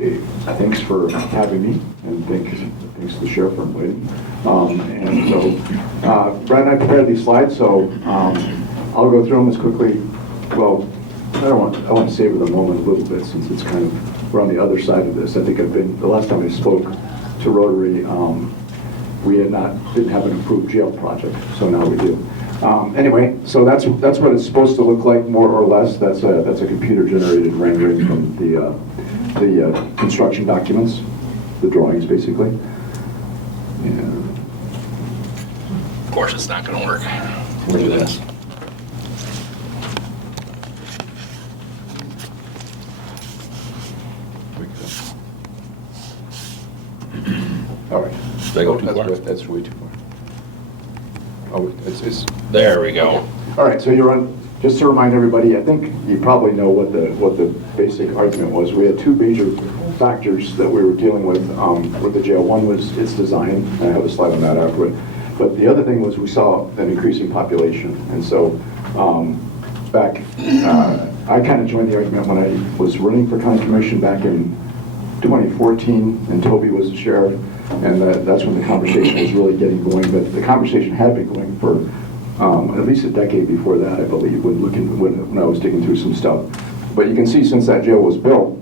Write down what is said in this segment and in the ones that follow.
thanks for having me, and thanks to the sheriff for inviting. And so, Brad and I prepared these slides, so I'll go through them as quickly. Well, I want to savor the moment a little bit, since it's kind of, we're on the other side of this. I think the last time I spoke to Rotary, we didn't have an approved jail project, so now we do. Anyway, so that's what it's supposed to look like, more or less. That's a computer-generated rendering from the construction documents, the drawings, basically. And of course, it's not going to work. Look at this. all right. Did I go too far? That's way too far. Oh, it's There we go. all right. So you're on. Just to remind everybody, I think you probably know what the basic argument was. We had two major factors that we were dealing with the jail. One was its design. I have a slide on that afterward. But the other thing was we saw an increasing population, and so I kind of joined the argument when I was running for county commission back in 2014, and Toby was the sheriff, and that's when the conversation was really getting going. But the conversation had been going for at least a decade before that, I believe, when I was digging through some stuff. But you can see since that jail was built,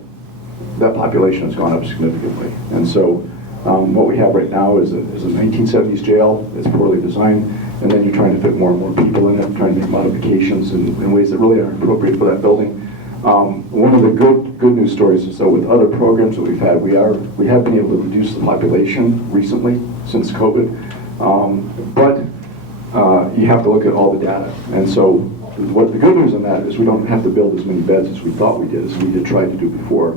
that population has gone up significantly. And so what we have right now is a 1970s jail. It's poorly designed, and then you're trying to fit more and more people in it, trying to make modifications in ways that really aren't appropriate for that building. One of the good news stories is that with other programs that we've had, we have been able to reduce the population recently since COVID, but you have to look at all the data. And so what the good news on that is we don't have to build as many beds as we thought we did, as we had tried to do before,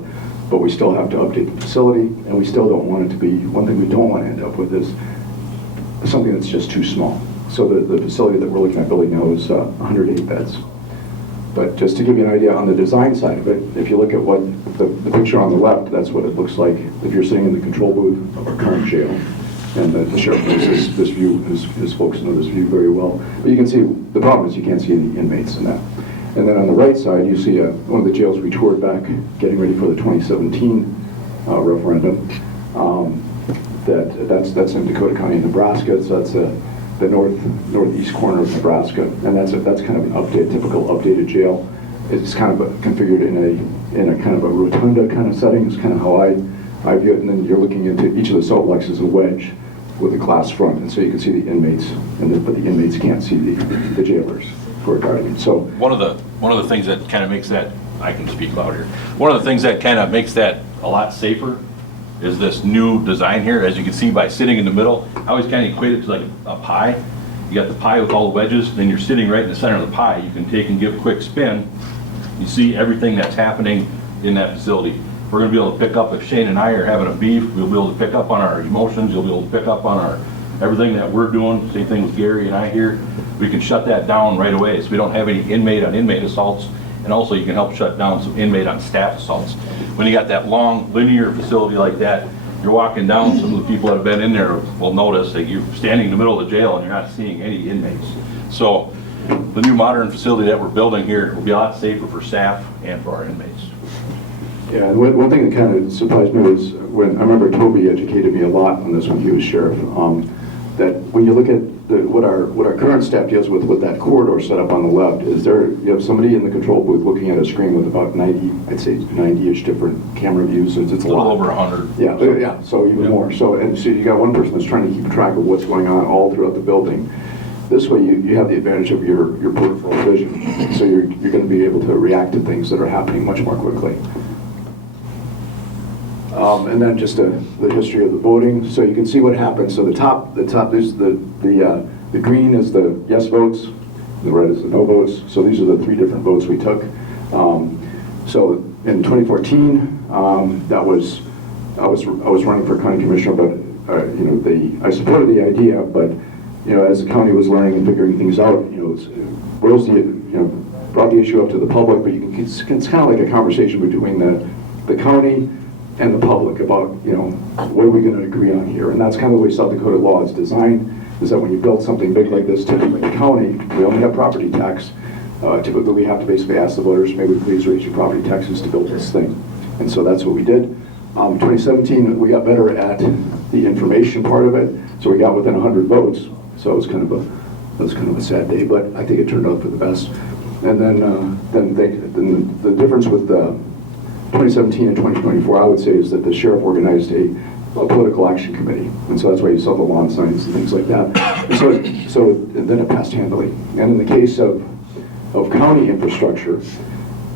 but we still have to update the facility, and we still don't want it to be, one thing we don't want to end up with is something that's just too small. So the facility that we're looking at building now is 108 beds. But just to give you an idea on the design side of it, if you look at what the picture on the left, that's what it looks like if you're sitting in the control booth of our current jail. And the sheriff knows this view, his folks know this view very well. But you can see, the problem is you can't see any inmates in that. And then on the right side, you see one of the jails we toured back, getting ready for the 2017 referendum. That's in Dakota County, Nebraska. So that's the northeast corner of Nebraska, and that's kind of an typical updated jail. It's kind of configured in a kind of a rotunda kind of setting. It's kind of how I view it. And then you're looking into each of the salt licks as a wedge with a glass front, and so you can see the inmates, but the inmates can't see the jailers for guarding. So one of the things that kind of makes that, I can speak loud here. One of the things that kind of makes that a lot safer is this new design here. As you can see by sitting in the middle, I always kind of equate it to like a pie. You got the pie with all the wedges, then you're sitting right in the center of the pie. You can take and give a quick spin. You see everything that's happening in that facility. We're going to be able to pick up, if Shane and I are having a beef, we'll be able to pick up on our emotions. You'll be able to pick up on everything that we're doing. Same thing with Gary and I here. We can shut that down right away, so we don't have any inmate on inmate assaults. And also you can help shut down some inmate on staff assaults. When you got that long linear facility like that, you're walking down, some of the people that have been in there will notice that you're standing in the middle of the jail and you're not seeing any inmates. So the new modern facility that we're building here will be a lot safer for staff and for our inmates. yeah, and one thing that kind of surprised me was when I remember Toby educated me a lot on this when he was sheriff. That when you look at what our current staff deals with that corridor set up on the left, is you have somebody in the control booth looking at a screen with about 90-ish different camera views. It's a little over 100. Yeah, so even more. So you got one person that's trying to keep track of what's going on all throughout the building. This way you have the advantage of your peripheral vision, so you're going to be able to react to things that are happening much more quickly. And then just the history of the voting, so you can see what happened. So the top there's the green is the yes votes, the red is the no votes. So these are the three different votes we took. So in 2014, I was running for county commissioner, but I supported the idea, but as the county was learning and figuring things out, brought the issue up to the public. But it's kind of like a conversation between the county and the public about, what are we going to agree on here? And that's kind of the way South Dakota law is designed, is that when you build something big like this, typically the county, we only have property tax. Typically we have to basically ask the voters, may we please raise your property taxes to build this thing. And so that's what we did. 2017, we got better at the information part of it, so we got within 100 votes. So it was kind of a sad day, but I think it turned out for the best. And then the difference with 2017 and 2024, I would say, is that the sheriff organized a political action committee, and so that's why you saw the lawn signs and things like that. And then it passed handily. And in the case of county infrastructure,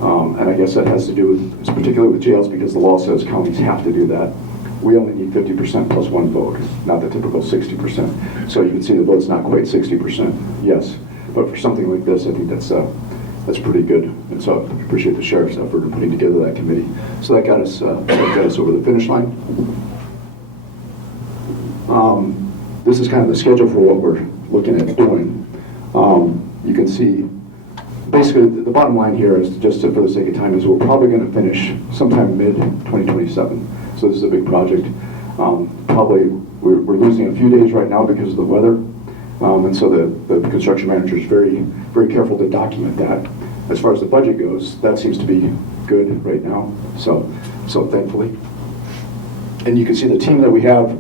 and I guess that has to do with, particularly with jails, because the law says counties have to do that. We only need 50% plus one vote, not the typical 60%. So you can see the vote's not quite 60%, yes. But for something like this, I think that's pretty good. And so I appreciate the sheriff's effort in putting together that committee. So that got us over the finish line. This is kind of the schedule for what we're looking at doing. You can see, basically, the bottom line here is, just for the sake of time, is we're probably going to finish sometime mid-2027. So this is a big project. Probably, we're losing a few days right now because of the weather. And so the construction manager is very, very careful to document that. As far as the budget goes, that seems to be good right now, so thankfully. And you can see the team that we have.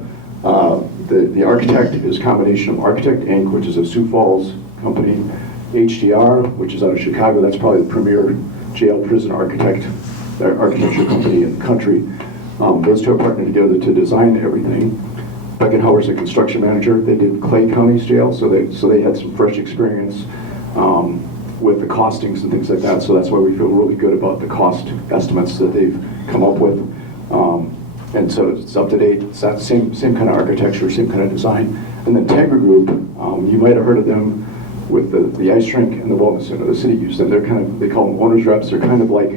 The architect is a combination of Architect Inc., which is a Sioux Falls company, HDR, which is out of Chicago. That's probably the premier jail prison architecture company in the country. Those two are partnered together to design everything. Beckenhauer's a construction manager. They did Clay County's jail, so they had some fresh experience with the costings and things like that. So that's why we feel really good about the cost estimates that they've come up with. And so it's up to date. It's that same kind of architecture, same kind of design. And then Tegra Group, you might have heard of them with the ice rink and the wellness center. The city used them. They call them owners reps. They're kind of like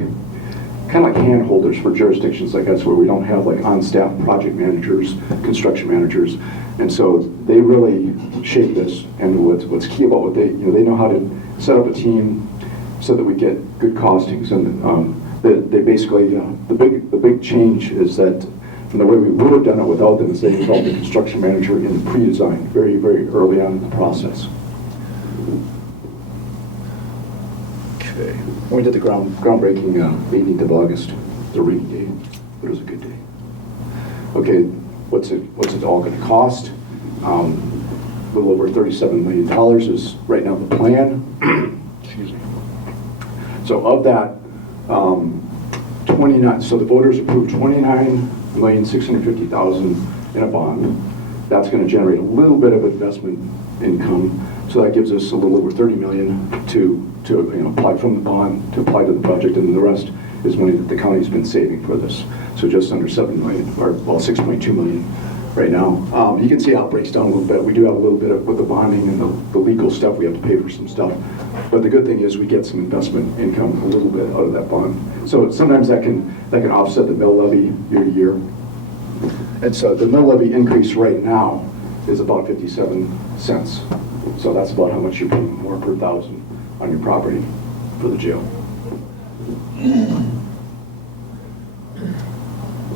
hand holders for jurisdictions like us, where we don't have like on-staff project managers, construction managers. And so they really shape this. And what's key about what they know how to set up a team so that we get good costings. And they basically, the big change is that from the way we would have done it without them, is they involved the construction manager in the pre-design very, very early on in the process. Okay. We did the groundbreaking 18th of August, the rainy day, but it was a good day. Okay, what's it all going to cost? A little over $37 million is right now the plan. Excuse me. So of that, 29. So the voters approved $29,650,000 in a bond. That's going to generate a little bit of investment income. So that gives us a little over $30 million to apply from the bond to apply to the project, and the rest is money that the county's been saving for this. So just under $7 million, or well, $6.2 million right now. You can see how it breaks down a little bit. We do have a little bit with the bonding and the legal stuff. We have to pay for some stuff. But the good thing is we get some investment income a little bit out of that bond. So sometimes that can offset the mill levy year to year. And so the mill levy increase right now is about 57 cents. So that's about how much you're paying more per thousand on your property for the jail.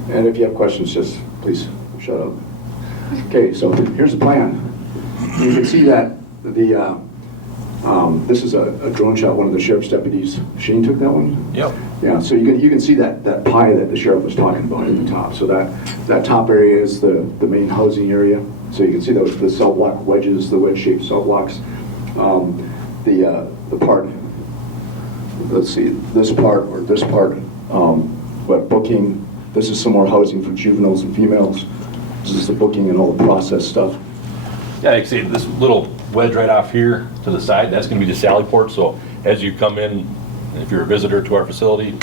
And if you have questions, just please shut up. Okay, so here's the plan. You can see that this is a drone shot. One of the sheriff's deputies, Shane, took that one? Yep. Yeah, so you can see that pie that the sheriff was talking about at the top. So that top area is the main housing area. So you can see those the cell block wedges, the wedge-shaped cell blocks. The part, let's see, this part or this part, but booking. This is some more housing for juveniles and females. This is the booking and all the process stuff. Yeah, you can see this little wedge right off here to the side, that's going to be the sally port. So as you come in, if you're a visitor to our facility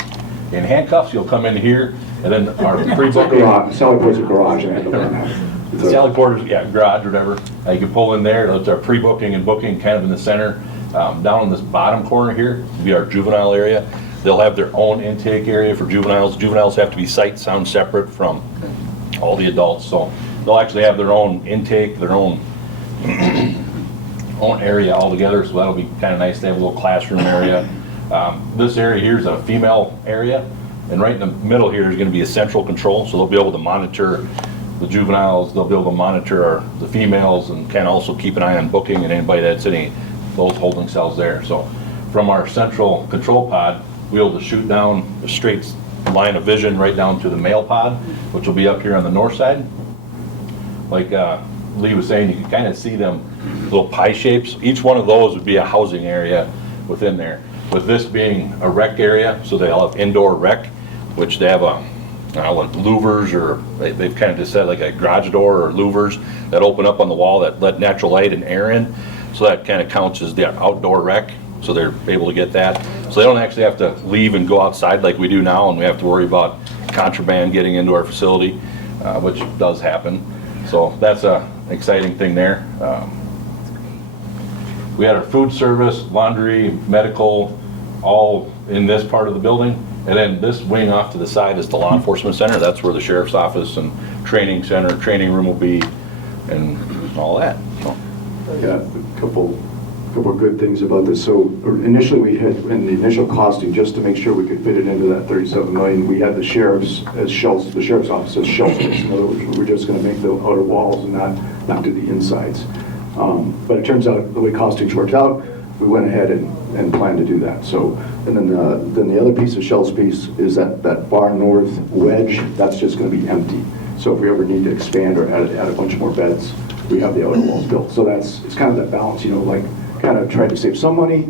in handcuffs, you'll come in here, and then our pre-booking. Sally port's a garage. The sally port is, garage or whatever. You can pull in there. That's our pre-booking and booking kind of in the center. Down in this bottom corner here will be our juvenile area. They'll have their own intake area for juveniles. Juveniles have to be sight sound separate from all the adults. So they'll actually have their own intake, their own area altogether. So that'll be kind of nice. They have a little classroom area. This area here is a female area. And right in the middle here is going to be a central control. So they'll be able to monitor the juveniles. They'll be able to monitor the females and can also keep an eye on booking and anybody that's in those holding cells there. So from our central control pod, we'll be able to shoot down a straight line of vision right down to the mail pod, which will be up here on the north side. Like Lee was saying, you can kind of see them little pie shapes. Each one of those would be a housing area within there. With this being a rec area, so they all have indoor rec, which they have a, like louvers, or they've kind of just said like a garage door or louvers that open up on the wall that let natural light and air in. So that kind of counts as the outdoor rec. So they're able to get that. So they don't actually have to leave and go outside like we do now, and we have to worry about contraband getting into our facility, which does happen. So that's a exciting thing there. We had our food service, laundry, medical, all in this part of the building. And then this wing off to the side is the law enforcement center. That's where the sheriff's office and training center, training room will be, and all that. So. Yeah, a couple of good things about this. So initially we had, in the initial costing, just to make sure we could fit it into that 37 million, we had the sheriff's as shells, the sheriff's office as shell space. In other words, we're just going to make the outer walls and not do the insides. But it turns out the way costing's worked out, we went ahead and planned to do that. So, and then the other piece of shell space is that far north wedge. That's just going to be empty. So if we ever need to expand or add a bunch more beds, we have the outer walls built. So it's kind of that balance, you know, like kind of try to save some money,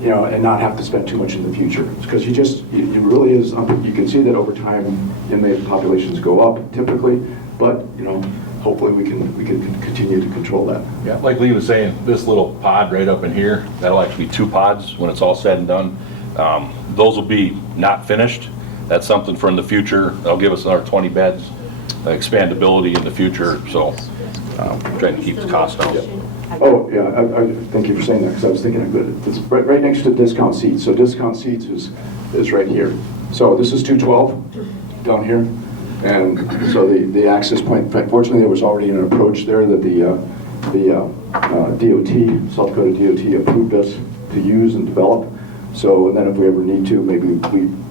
you know, and not have to spend too much in the future. Because you really is, you can see that over time inmate populations go up typically, but you know, hopefully we can continue to control that. Yeah, like Lee was saying, this little pod right up in here, that'll actually be 2 pods when it's all said and done. Those will be not finished. That's something for in the future. They'll give us another 20 beds, expandability in the future. So trying to keep the cost down. Yeah. Oh, yeah, I thank you for saying that, because I was thinking of it. It's right next to discount seats. So discount seats is right here. So this is 212 down here. And so the access point, fortunately there was already an approach there that the DOT, South Dakota DOT approved us to use and develop. So and then if we ever need to, maybe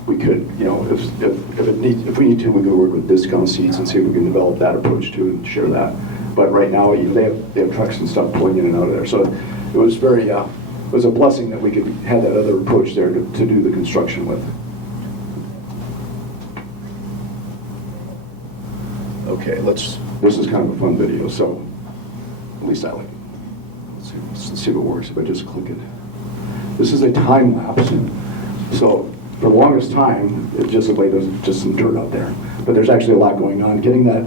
we could, you know, if we need to, we could work with discount seats and see if we can develop that approach too and share that. But right now they have trucks and stuff pulling in and out of there. So it was very, it was a blessing that we could have that other approach there to do the construction with. Okay, this is kind of a fun video, so at least I like it. Let's see if it works if I just click it. This is a time lapse. So for the longest time, it just looked like there's just some dirt out there. But there's actually a lot going on. Getting that,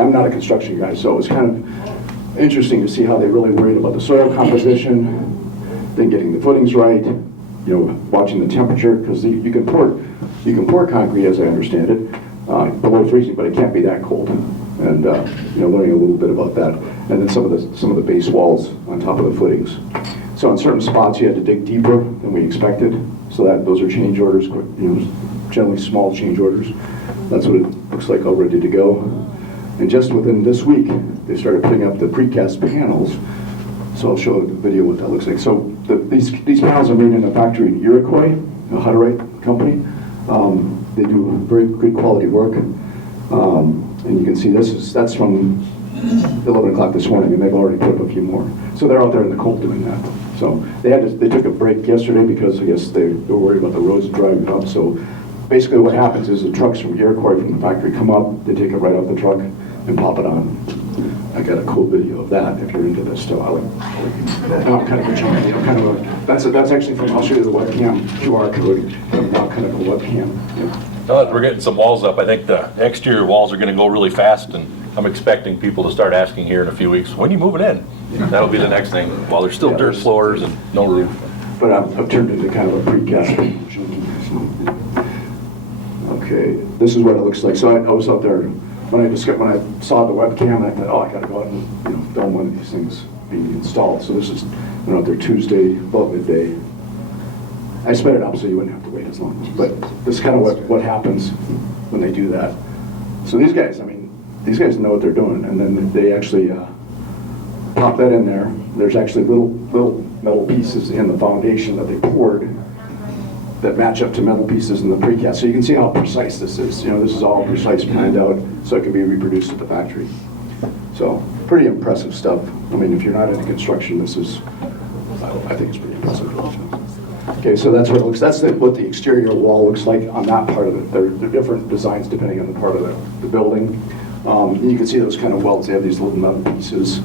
I'm not a construction guy, so it was kind of interesting to see how they really worried about the soil composition, then getting the footings right, you know, watching the temperature, because you can pour concrete, as I understand it, below freezing, but it can't be that cold. And you know, learning a little bit about that, and then some of the base walls on top of the footings. So in certain spots, you had to dig deeper than we expected. So those are change orders, you know, generally small change orders. That's what it looks like all ready to go. And just within this week, they started putting up the precast panels. So I'll show the video what that looks like. So these panels are made in a factory in Iroquois, a Hutterite company. They do very good quality work. And you can see that's from 11 o'clock this morning, and they've already put up a few more. So they're out there in the cold doing that. So they took a break yesterday because I guess they were worried about the roads driving up. So basically what happens is the trucks from Iroquois from the factory come up, they take it right off the truck and pop it on. I got a cool video of that if you're into this still. I'm kind of a junkie, kind of a, that's actually from, I'll show you the webcam QR code. I'm now kind of a webcam. Yeah. Now that we're getting some walls up, I think the exterior walls are going to go really fast, and I'm expecting people to start asking here in a few weeks, when are you moving in? Yeah. That'll be the next thing, while there's still dirt floors and no roof. But I've turned into kind of a precast junkie. Okay, this is what it looks like. So I was out there, when I saw the webcam, I thought, oh, I got to go out and film one of these things being installed. So this is, I went out there Tuesday, about midday. I sped it up so you wouldn't have to wait as long. But this is kind of what happens when they do that. So these guys know what they're doing, and then they actually pop that in there. There's actually little metal pieces in the foundation that they poured that match up to metal pieces in the precast. So you can see how precise this is. You know, this is all precise, planned out, so it can be reproduced at the factory. So pretty impressive stuff. I mean, if you're not into construction, this is, I think it's pretty impressive. Okay, so that's what it looks, what the exterior wall looks like on that part of it. They're different designs depending on the part of the building. And you can see those kind of welds, they have these little metal pieces.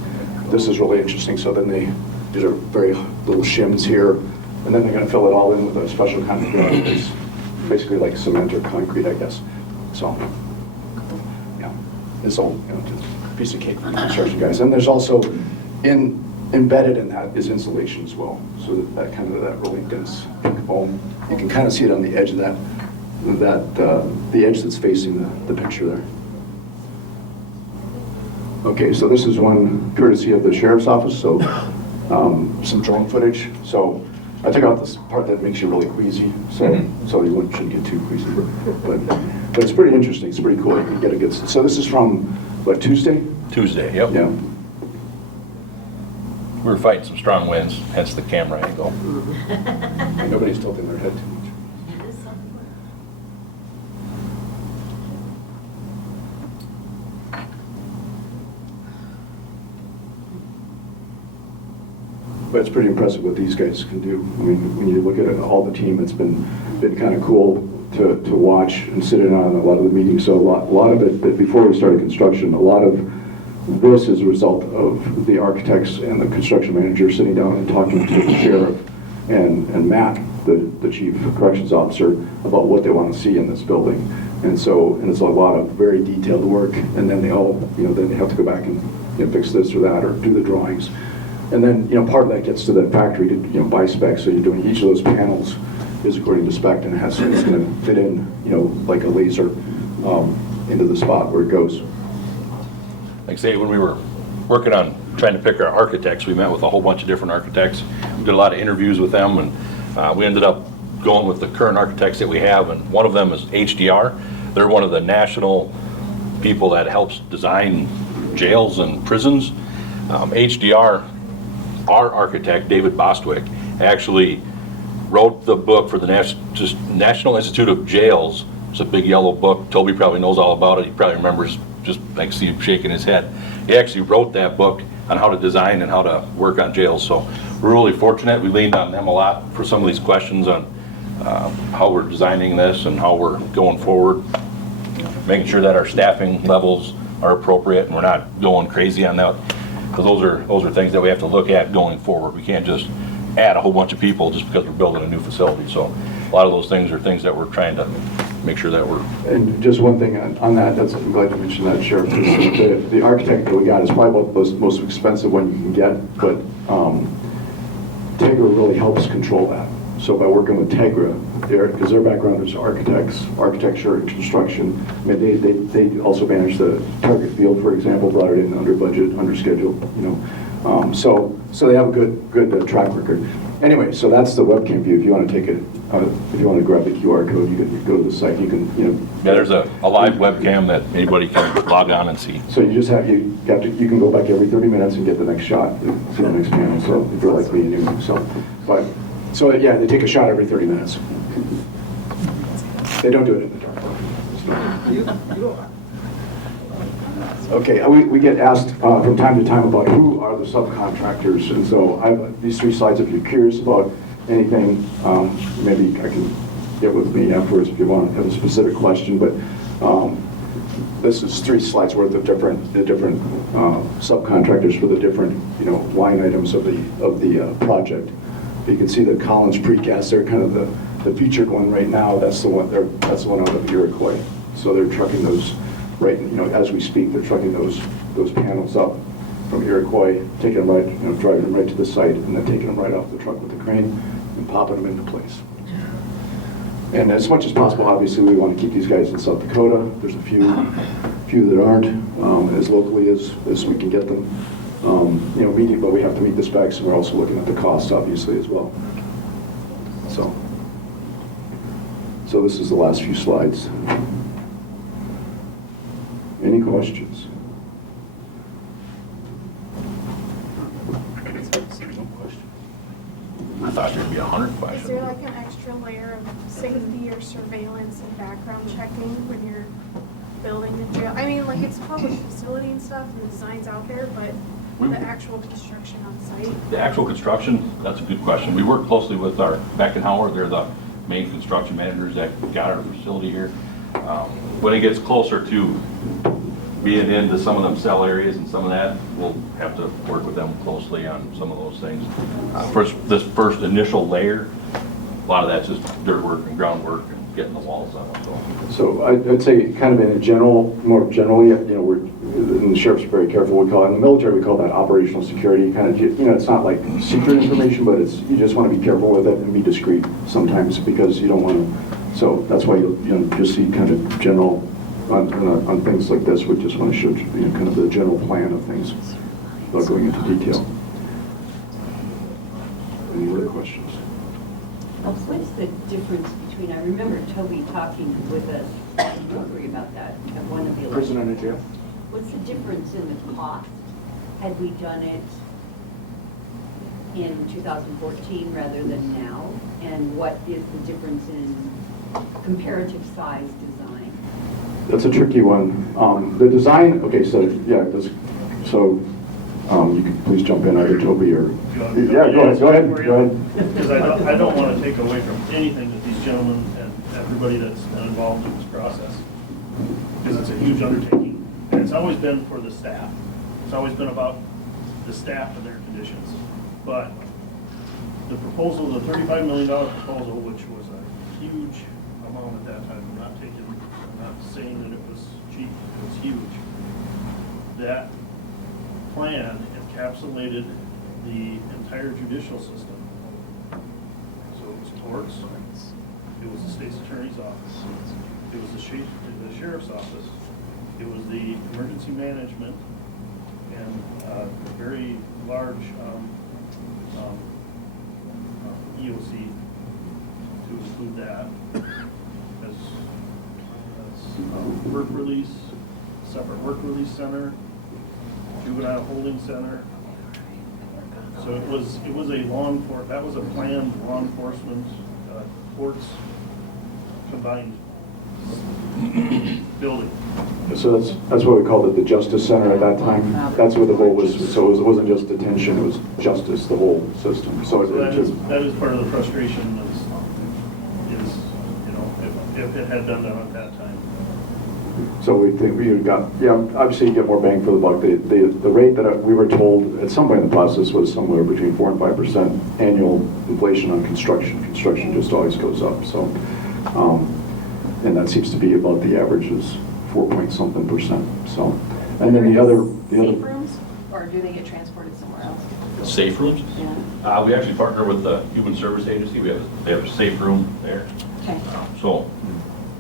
This is really interesting. So then they did a very little shims here, and then they're gonna fill it all in with a special kind of grout. It's basically like cement or concrete, I guess. So, yeah, it's all, just a piece of cake for the construction guys. And there's also, embedded in that is insulation as well. So that kind of, that really dense pink foam. You can kind of see it on the edge of the edge that's facing the picture there. Okay, so this is one courtesy of the sheriff's office, so some drone footage. So I took out this part that makes you really queasy, so you shouldn't get too queasy. But it's pretty interesting, it's pretty cool. You can get a good, so this is from, what, Tuesday? Tuesday, yep. Yeah. We were fighting some strong winds, hence the camera angle. Nobody's tilting their head too much. But it's pretty impressive what these guys can do. I mean, when you look at it, all the team, it's been kind of cool to watch and sit in on a lot of the meetings. So a lot of it, before we started construction, a lot of this is a result of the architects and the construction manager sitting down and talking to the sheriff and Matt, the chief corrections officer, about what they want to see in this building. And it's a lot of very detailed work. And then they all, then they have to go back and fix this or that or do the drawings. And then, part of that gets to the factory to, buy specs. So you're doing each of those panels is according to spec, and it's going to fit in, like a laser into the spot where it goes. Like I say, when we were working on trying to pick our architects, we met with a whole bunch of different architects. We did a lot of interviews with them, and we ended up going with the current architects that we have, and one of them is HDR. They're one of the national people that helps design jails and prisons. HDR, our architect, David Bostwick, actually wrote the book for the National Institute of Jails. It's a big yellow book. Toby probably knows all about it. He probably remembers, just like see him shaking his head. He actually wrote that book on how to design and how to work on jails. So we're really fortunate. We leaned on them a lot for some of these questions on how we're designing this and how we're going forward, making sure that our staffing levels are appropriate and we're not going crazy on that. Because those are things that we have to look at going forward. We can't just add a whole bunch of people just because we're building a new facility. So a lot of those things are things that we're trying to make sure that we're. And just one thing on that, I'm glad you mentioned that, Sheriff. The architect that we got is probably about the most expensive one you can get, but Tegra really helps control that. So by working with Tegra, because their background is architecture and construction, I mean, they also manage the target field, for example, brought it in under budget, under schedule, so they have a good track record. Anyway, so that's the webcam view. If you want to take it, if you want to grab the QR code, you can go to the site. You can, Yeah, there's a live webcam that anybody can log on and see. So you just you can go back every 30 minutes and get the next shot, see the next panel. So if you're like me and you, so yeah, they take a shot every 30 minutes. They don't do it in the dark. Okay, we get asked from time to time about who are the subcontractors, and so I have these 3 slides. If you're curious about anything, maybe I can get with me afterwards if you want to have a specific question. But this is 3 slides worth of the different subcontractors for the different line items of the project. You can see the Collins Precast. They're kind of the featured one right now. That's the one out of Iroquois. So they're trucking those. Right, as we speak, they're trucking those panels up from Iroquois, taking them right, driving them right to the site, and then taking them right off the truck with the crane and popping them into place. And as much as possible, obviously, we want to keep these guys in South Dakota. There's a few that aren't, as locally as we can get them. But we have to meet the specs, and we're also looking at the costs, obviously, as well. So this is the last few slides. Any questions? I thought there'd be 100 Is questions. there like an extra layer of safety or surveillance and background checking when you're building the jail? I mean, like, it's a public facility and stuff, and the design's out there, but The actual construction on site? The actual construction, that's a good question. We work closely with our Beck and Howell. They're the main construction managers that got our facility here. When it gets closer to being into some of them cell areas and some of that, we'll have to work with them closely on some of those things. This first initial layer, a lot of that's just dirt work and groundwork and getting the walls up. So I'd say kind of in a general, more generally, you know, we're, and the sheriff's very careful, we call it, in the military, we call that operational security, kind of, you know, it's not like secret information, but it's, you just want to be careful with it and be discreet sometimes because you don't want to, so that's why you'll, you know, just see kind of general, on things like this, we just want to show, you know, kind of the general plan of things without going into detail. Any other questions? What's the difference between, I remember Toby talking with us about that at one of the elections. Prison and a jail? What's the difference in the cost? Had we done it in 2014 rather than now? And what is the difference in comparative size design? That's a tricky one. The design, okay, so, yeah, you can please jump in, either Toby or, yeah, go ahead. Because I don't want to take away from anything that these gentlemen and everybody that's been involved in this process, because it's a huge undertaking. And it's always been for the staff. It's always been about the staff and their conditions. But the proposal, the $35 million proposal, which was a huge amount at that time, I'm not saying that it was cheap, it was huge. That plan encapsulated the entire judicial system. So it was courts, it was the state's attorney's office, it was the sheriff's office, it was the emergency management, and a very large EOC to include that as work release, separate work release center, juvenile holding center. So it was a that was a planned law enforcement courts combined building. So that's what we called it, the Justice Center at that time. That's what the goal was. So it wasn't just detention, it was justice, the whole system. So that is part of the frustration is you know, if it had done that at that time. So we think we got, yeah, obviously you get more bang for the buck. The rate that we were told at some point in the process was somewhere between 4% and 5% annual inflation on construction. Construction just always goes up. So, and that seems to be about the average is 4-point-something%. So, and then the other. Safe rooms, or do they get transported somewhere else? Safe rooms? Yeah. We actually partner with the Human Service Agency. They have a safe room there. Okay. So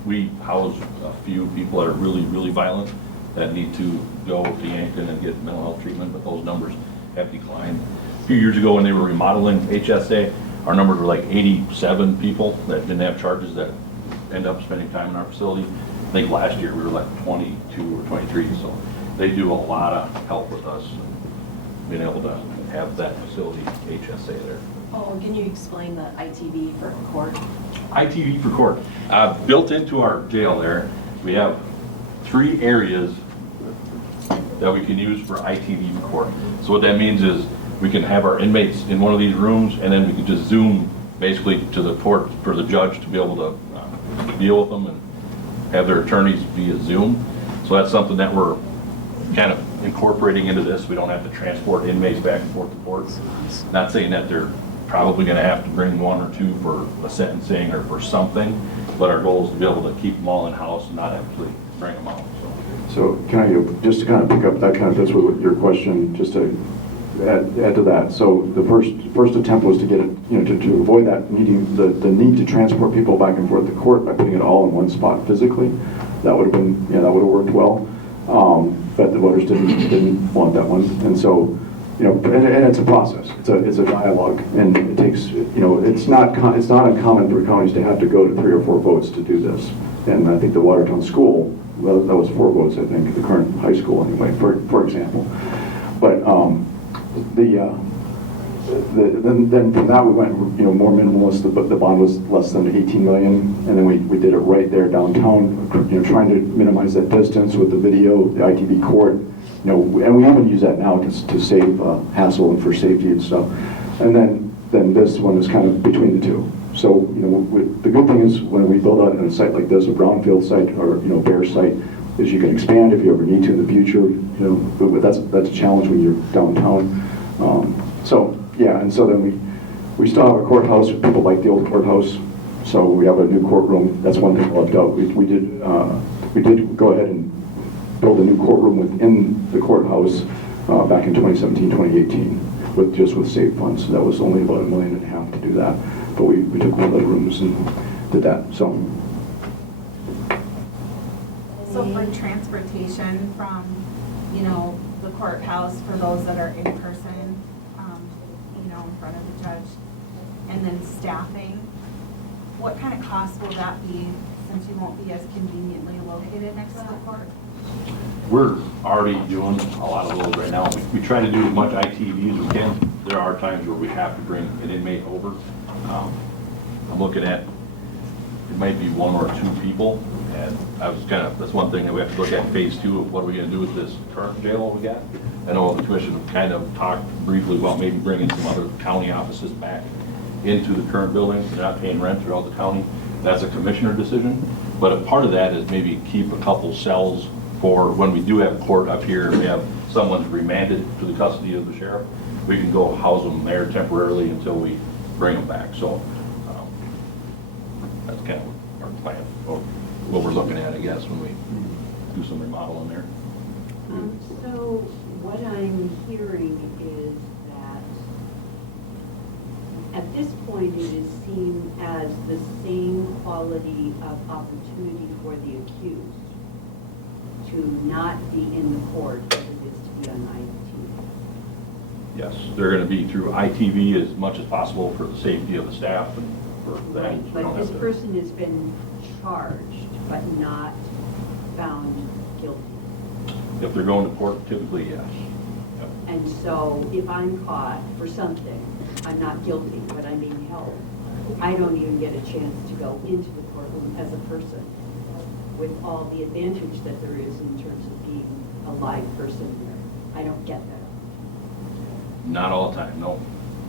we house a few people that are really, really violent that need to go to Yankton and get mental health treatment, but those numbers have declined. A few years ago when they were remodeling HSA, our numbers were like 87 people that didn't have charges that end up spending time in our facility. I think last year we were like 22 or 23, so they do a lot of help with us and being able to have that facility HSA there. Oh, can you explain the ITV for court? ITV for court. Built into our jail there, we have 3 areas that we can use for ITV for court. So what that means is we can have our inmates in one of these rooms, and then we can just zoom basically to the court for the judge to be able to deal with them and have their attorneys via Zoom. So that's something that we're kind of incorporating into this. We don't have to transport inmates back and forth to court. Not saying that they're probably going to have to bring 1 or 2 for a sentencing or for something, but our goal is to be able to keep them all in house and not actually bring them out. So can I just to kind of pick up that kind of fits with your question, just to add to that. So the first attempt was to get it, you know, to avoid that needing the need to transport people back and forth to court by putting it all in one spot physically. That would have been, yeah, that would have worked well. But the voters didn't want that one, and so, you know, and it's a process. It's a dialogue, and it takes, you know, it's not uncommon for counties to have to go to 3 or 4 votes to do this. And I think the Watertown school, well, that was 4 votes, I think, the current high school anyway, for example. But then from that we went, you know, more minimalist. The bond was less than 18 million, and then we did it right there downtown, you know, trying to minimize that distance with the video, the ITV court, you know, and we even use that now to save hassle and for safety and stuff. And then this one is kind of between the two. So, you know, the good thing is when we build out on a site like this, a brownfield site or, you know, bare site, is you can expand if you ever need to in the future. You know, but that's a challenge when you're downtown. So yeah, and so then we still have a courthouse. People like the old courthouse, so we have a new courtroom. That's one thing left out. We did go ahead and build a new courtroom within the courthouse back in 2017, 2018, with save funds. So that was only about $1.5 million to do that, but we took one of the rooms and did that. So for transportation from, you know, the courthouse for those that are in person, you know, in front of the judge, and then staffing, what kind of cost will that be since you won't be as conveniently located next to the court? We're already doing a lot of those right now. We try to do as much ITV as we can. There are times where we have to bring an inmate over. I'm looking at, it might be 1 or 2 people. And that's one thing that we have to look at in phase 2 of what are we going to do with this current jail we got. I know the commission kind of talked briefly about maybe bringing some other county offices back into the current building. They're not paying rent throughout the county. That's a commissioner decision. But a part of that is maybe keep a couple cells for when we do have court up here and we have someone remanded to the custody of the sheriff. We can go house them there temporarily until we bring them back. So that's kind of our plan. What we're looking at, I guess, when we do some remodeling there. So what I'm hearing is that at this point it is seen as the same quality of opportunity for the accused to not be in the court as it is to be on ITV. Yes, they're going to be through ITV as much as possible for the safety of the staff and for that. Right, but this person has been charged but not found guilty. If they're going to court, typically, yes. Yep. And so if I'm caught for something, I'm not guilty, but I'm being held, I don't even get a chance to go into the courtroom as a person with all the advantage that there is in terms of being a live person there. I don't get that. Not all the time, no.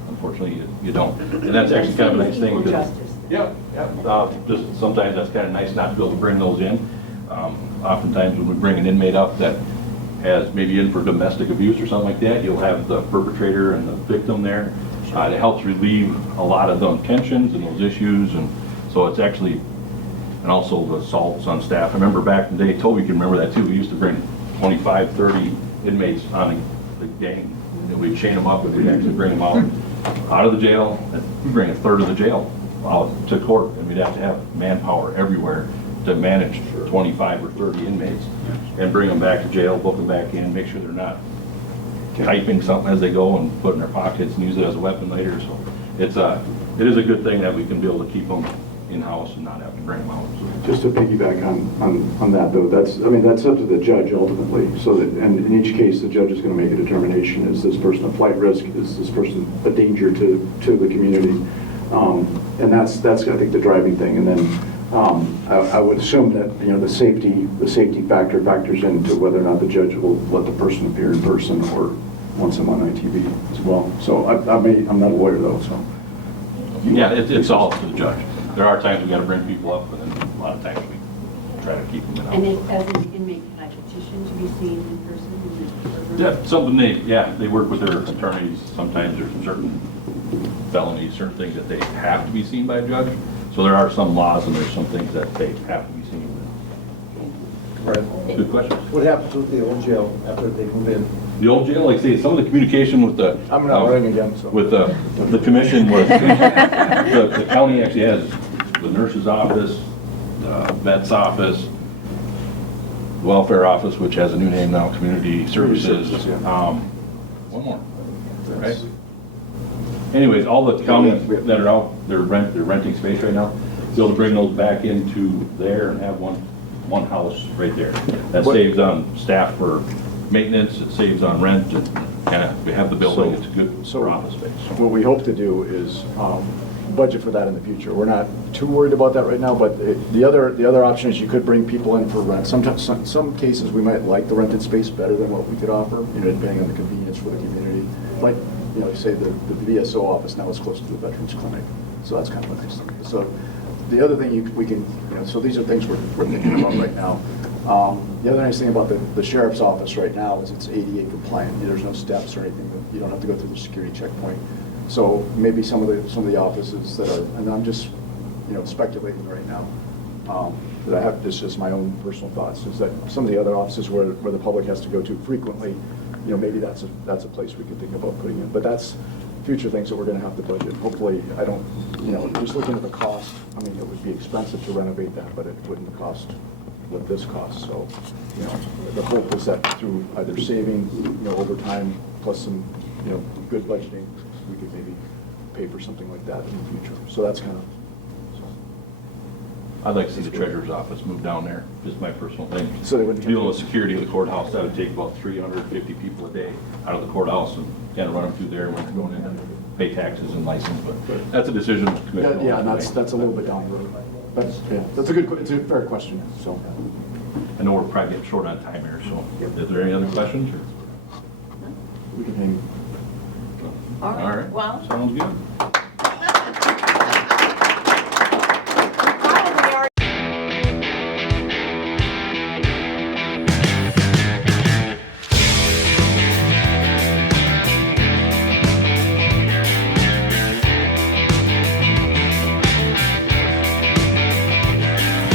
Unfortunately, you don't. And that's actually kind of a nice thing. Equal justice. Yeah. Just sometimes that's kind of nice not to be able to bring those in. Oftentimes when we bring an inmate up that has maybe in for domestic abuse or something like that, you'll have the perpetrator and the victim there. It helps relieve a lot of those tensions and those issues, and so it's actually, and also the assaults on staff. I remember back in the day, Toby can remember that too, we used to bring 25, 30 inmates on the gang, and we'd chain them up and we'd actually bring them out of the jail, and we'd bring a third of the jail out to court, and we'd have to have manpower everywhere to manage 25 or 30 inmates and bring them back to jail, book them back in, make sure they're not typing something as they go and put it in their pockets and use it as a weapon later. So it is a good thing that we can be able to keep them in-house and not have to bring them out. So. Just to piggyback on that though, that's up to the judge ultimately. So that, and in each case, the judge is going to make a determination: is this person a flight risk? Is this person a danger to the community? And that's I think the driving thing. And then I would assume that the safety factor factors into whether or not the judge will let the person appear in person or wants them on ITV as well. So I'm not a lawyer though, so. Yeah, it's all up to the judge. There are times we got to bring people up, but then a lot of times we try to keep them in. And as an inmate, can I petition to be seen in person? Yeah, something they work with their attorneys. Sometimes there's certain felonies, certain things that they have to be seen by a judge. So there are some laws and there's some things that they have to be seen with. All right. Good question. What happens with the old jail after they move in? The old jail, like I say, some of the communication with the I'm not running again, so. with the commission was the county actually has the nurse's office, the vet's office, the welfare office, which has a new name now, community services. One more, right? Anyways, all the counties that are out, they're renting space right now. Be able to bring those back into there and have one house right there. That saves on staff for maintenance, it saves on rent, and we have the building, it's good for office space. What we hope to do is budget for that in the future. We're not too worried about that right now, but the other option is you could bring people in for rent. Sometimes, some cases, we might like the rented space better than what we could offer, depending on the convenience for the community. Like, you say the VSO office now is close to the Veterans Clinic, so that's kind of a nice thing. So the other thing we can, so these are things we're thinking about right now. The other nice thing about the sheriff's office right now is it's ADA compliant. There's no steps or anything. You don't have to go through the security checkpoint. So maybe some of the offices that are, and I'm just, speculating right now, that I have, this is my own personal thoughts, is that some of the other offices where the public has to go to frequently, maybe that's a place we could think about putting in. But that's future things that we're going to have to budget. Hopefully, I don't, just looking at the cost, I mean, it would be expensive to renovate that, but it wouldn't cost what this costs. So, the hope is that through either saving, over time, plus some, good budgeting, we could maybe pay for something like that in the future. So that's kind of. I'd like to see the treasurer's office move down there, just my personal thing. So they wouldn't- Dealing with security of the courthouse, that would take about 350 people a day out of the courthouse and kind of run them through there when they're going in and pay taxes and license, but that's a decision. Yeah, and that's a little bit down the road. That's a good, it's a fair question, so. I know we're probably getting short on time here, so is there any other questions? We can hang. All right, well, Sounds good.